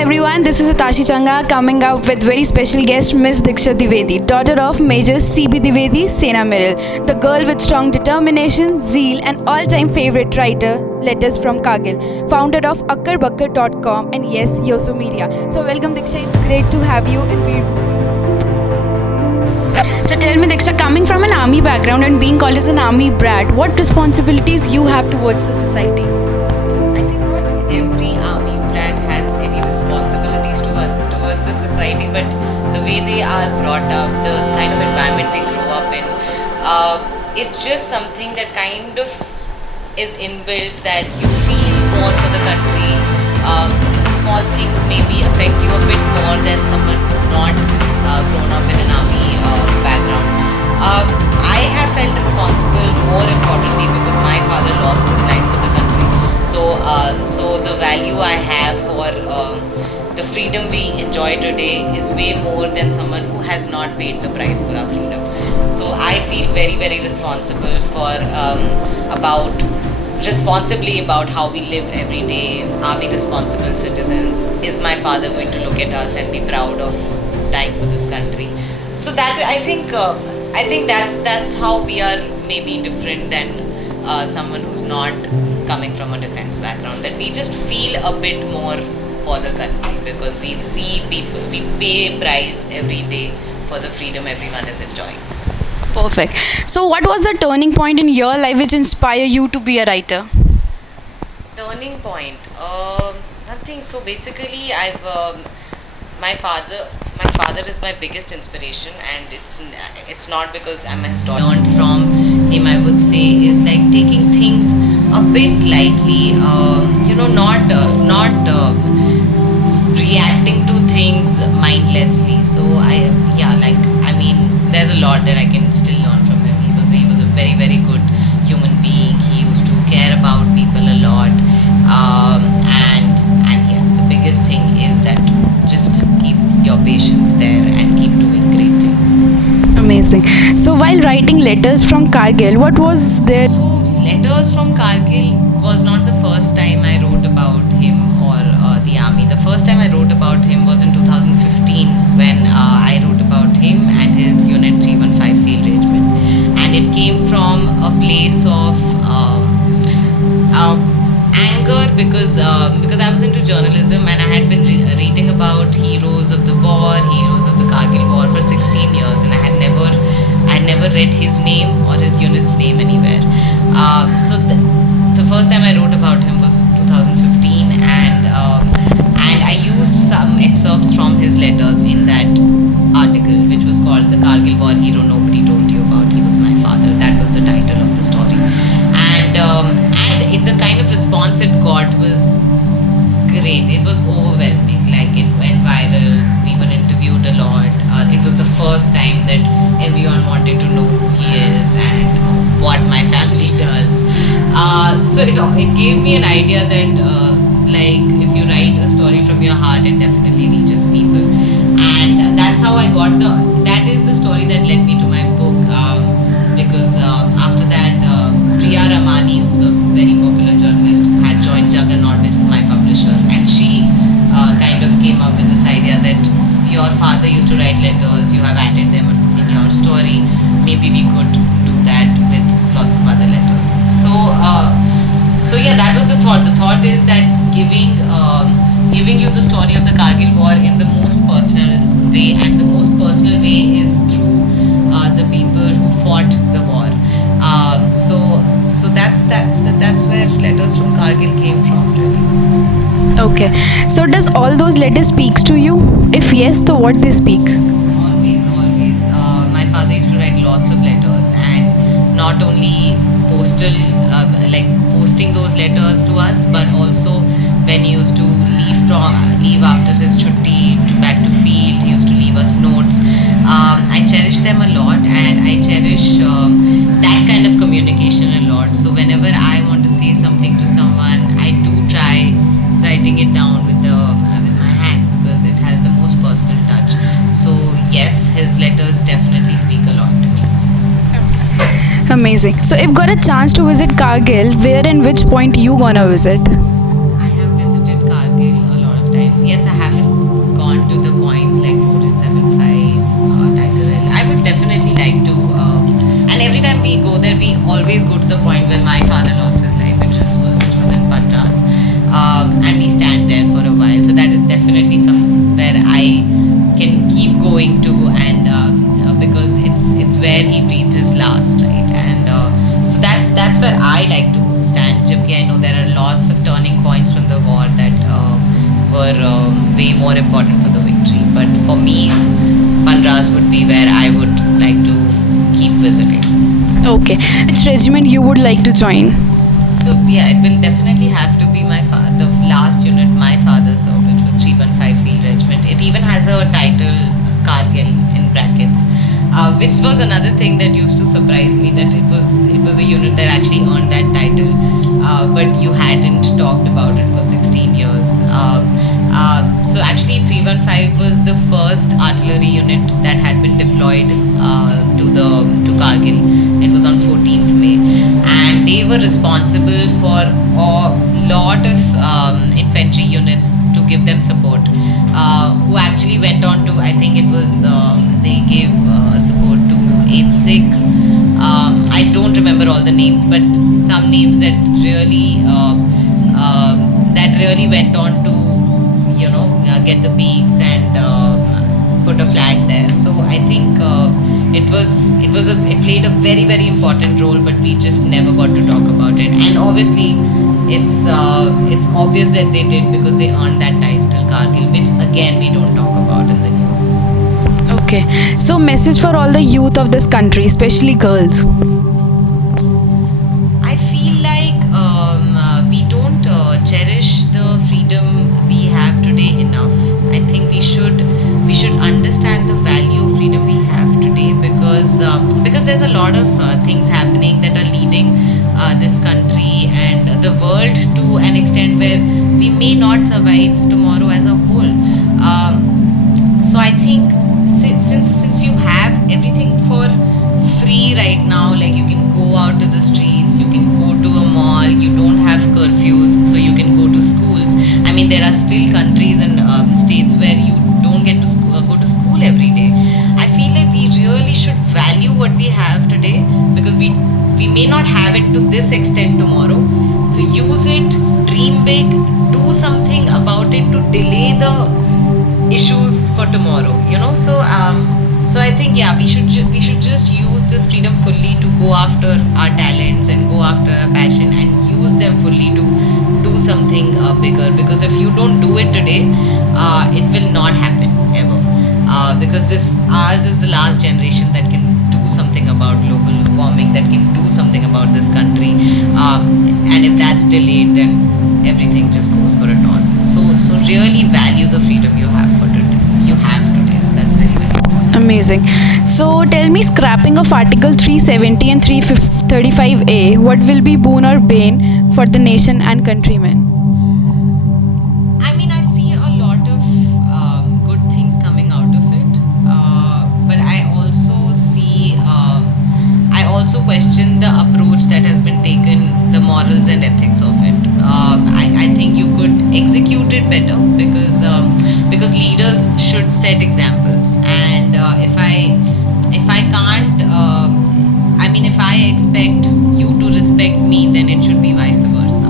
everyone, this is Utashi Changa coming up with very special guest Miss Diksha Dwivedi, daughter of Major C.B. Dwivedi, Sena Medal, the girl with strong determination, zeal and all-time favorite writer, letters from Kargil, founder of akkarbakkar.com and yes, Yoso Media. So welcome Diksha, it's great to have you in Veerbhoomi. So tell me Diksha, coming from an army background and being called as an army brat, what responsibilities you have towards the society? I think not every army brat has any responsibilities towards the society, but the way they are brought up, the kind of environment they grow up in, it's just something that kind of is inbuilt, that you feel more for the country. Small things maybe affect you a bit more than someone who's not grown up in an army background. I have felt responsible more importantly because my father lost his life for the country. So the value I have for the freedom we enjoy today is way more than someone who has not paid the price for our freedom. So I feel very, very responsible for responsibly about how we live every day. Are we responsible citizens? Is my father going to look at us and be proud of dying for this country? So that I think that's how we are maybe different than someone who's not coming from a defense background, that we just feel a bit more for the country because we see people, we pay price every day for the freedom everyone is enjoying. Perfect. So what was the turning point in your life which inspired you to be a writer? Turning point? Nothing. So basically, my father is my biggest inspiration, and it's not because I'm a historian. Learned from him, I would say, is like taking things a bit lightly. Not reacting to things mindlessly. So there's a lot that I can still learn from him. He was a very, very good human being. He used to care about people a lot, and yes, the biggest thing is that just keep your patience there and keep doing great things. Amazing. So while writing letters from Kargil, what was there? So letters from Kargil was not the first time I wrote about him or the army. The first time I wrote about him was in 2015 when I wrote about him and his Unit 315 Field Regiment, and it came from a place of anger because I was into journalism and I had been reading about heroes of the war, heroes of the Kargil war for 16 years, and I had never read his name or his unit's name anywhere. So the first time I wrote about him was 2015, and I used some excerpts from his letters in that article, which was called "The Kargil War Hero Nobody Told You About. He Was My Father." That was the title of the story, and the kind of response it got was great. It was overwhelming. Like, it went viral. We were interviewed a lot. It was the first time that everyone wanted to know who he is and what my family does. So it gave me an idea that if you write a story from your heart, it definitely reaches people, and that's how I got that is the story that led me to my book, because after that Priya Ramani, who's a very popular journalist, had joined Juggernaut, which is my publisher, and she kind of came up with this idea that your father used to write letters, you have added them in your story, maybe we could do that with lots of other letters. So yeah, that was the thought. The thought is that giving you the story of the Kargil war in the most personal way, and the most personal way is through the people who fought the war. So that's where letters from Kargil came from, really. Okay. So does all those letters speak to you? If yes, so what they speak? Always. My father used to write lots of letters, and not only posting those letters to us, but also when he used to leave after his chutti back to field, he used to leave us notes. I cherish them a lot, and I cherish that kind of communication a lot. So whenever I want to say something to someone, I do try writing it down with my hands because it has the most personal touch. So yes, his letters definitely speak a lot to me. Amazing. So if got a chance to visit Kargil, where and which point you gonna visit? I have visited Kargil a lot of times. Yes, I have and every time we go there, we always go to the point where my father lost his life, which was in Pandras, and we stand there for a while. So that is definitely somewhere I can keep going to, and because it's where he breathed his last, right? And so that's where I like to stand. Jabki I know there are lots of turning points from the war that were way more important for the victory, but for me, Pandras would be where I would like to keep visiting. Okay. Which regiment you would like to join? So yeah, it will definitely have to be the last unit my father served, which was 315 Field Regiment. It even has a title, Kargil, in brackets, which was another thing that used to surprise me, that it was a unit that actually earned that title, but you hadn't talked about it for 16 years. So actually 315 was the first artillery unit that had been deployed to Kargil. It was on 14th May, and they were responsible for a lot of infantry units to give them support, who actually went on to, I think it was, they gave support to 8th Sikh. I don't remember all the names, but some names that really went on to, get the peaks and put a flag there. So I think it played a very, very important role, but we just never got to talk about it. And obviously, it's obvious that they did, because they earned that title, Kargil, which again we don't talk about in the news. Okay. So message for all the youth of this country, especially girls. I feel like we don't cherish the freedom we have today enough. I think we should understand the value of freedom we have today, because there's a lot of things happening that are leading this country and the world to an extent where we may not survive tomorrow as a whole. So I think since you have everything for free right now, like you can go out to the streets, you can go to a mall, you don't have curfews, so you can go to schools. I mean, there are still countries and states where you don't get to go to school every day. I feel like we really should value what we have today, because we may not have it to this extent tomorrow. So use it, dream big, do something about it to delay the issues for tomorrow. So I think we should just use this freedom fully to go after our talents and go after our passion, and use them fully to do something bigger. Because if you don't do it today, it will not happen ever. Because ours is the last generation that can do something about global warming, that can do something about this country. And if that's delayed, then everything just goes for a toss. So really value the freedom you have today. That's very, very important. Amazing. So tell me, scrapping of Article 370 and 335A, what will be boon or bane for the nation and countrymen? I mean, I see a lot of good things coming out of it, but I also question the approach that has been taken, the morals and ethics of it. I think you could execute it better, because leaders should set examples, and if I can't, if I expect you to respect me, then it should be vice versa.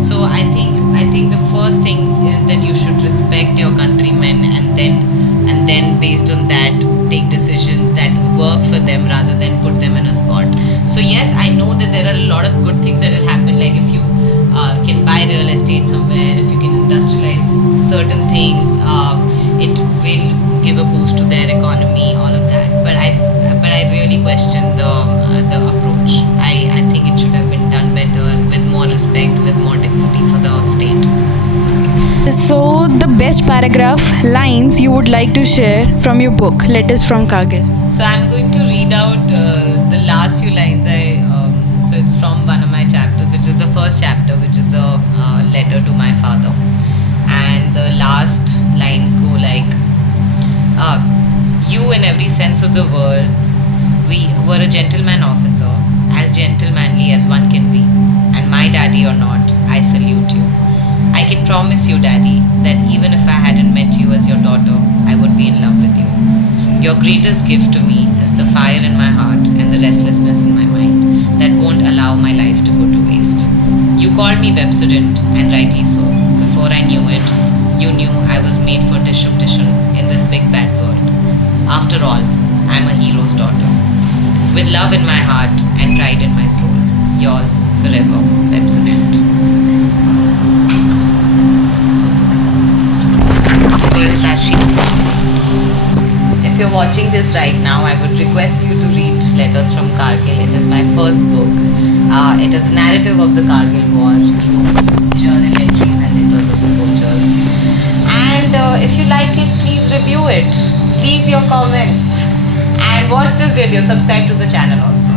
So I think the first thing is that you should respect your countrymen, and then based on that take decisions that work for them rather than put them in a spot. So yes, I know that there are a lot of good things that will happen, like if you can buy real estate somewhere, if you can industrialize certain things, it will give a boost to their economy, all of that. But I really question the approach. I think it should have been done better, with more respect, with more dignity for the state. So the best paragraph lines you would like to share from your book, Letters from Kargil. So I'm going to read out the last few lines. So it's from one of my chapters, which is the first chapter, which is a letter to my father. And the last lines go like, you in every sense of the word, we were a gentleman officer, as gentlemanly as one can be. And my daddy or not, I salute you. I can promise you, Daddy, that even if I hadn't met you as your daughter, I would be in love with you. Your greatest gift to me is the fire in my heart and and the restlessness in my mind that won't allow my life to go to waste. You called me Pepsodent, and rightly so. Before I knew it, you knew I was made for Tishum Tishum in this big bad world. After all, I'm a hero's daughter. With love in my heart and pride in my soul. Yours forever, Pepsodent. If you're watching this right now, I would request you to read Letters from Kargil. It is my first book. It is a narrative of the Kargil War through journal entries and letters of the soldiers. And if you like it, please review it. Leave your comments. And watch this video. Subscribe to the channel also.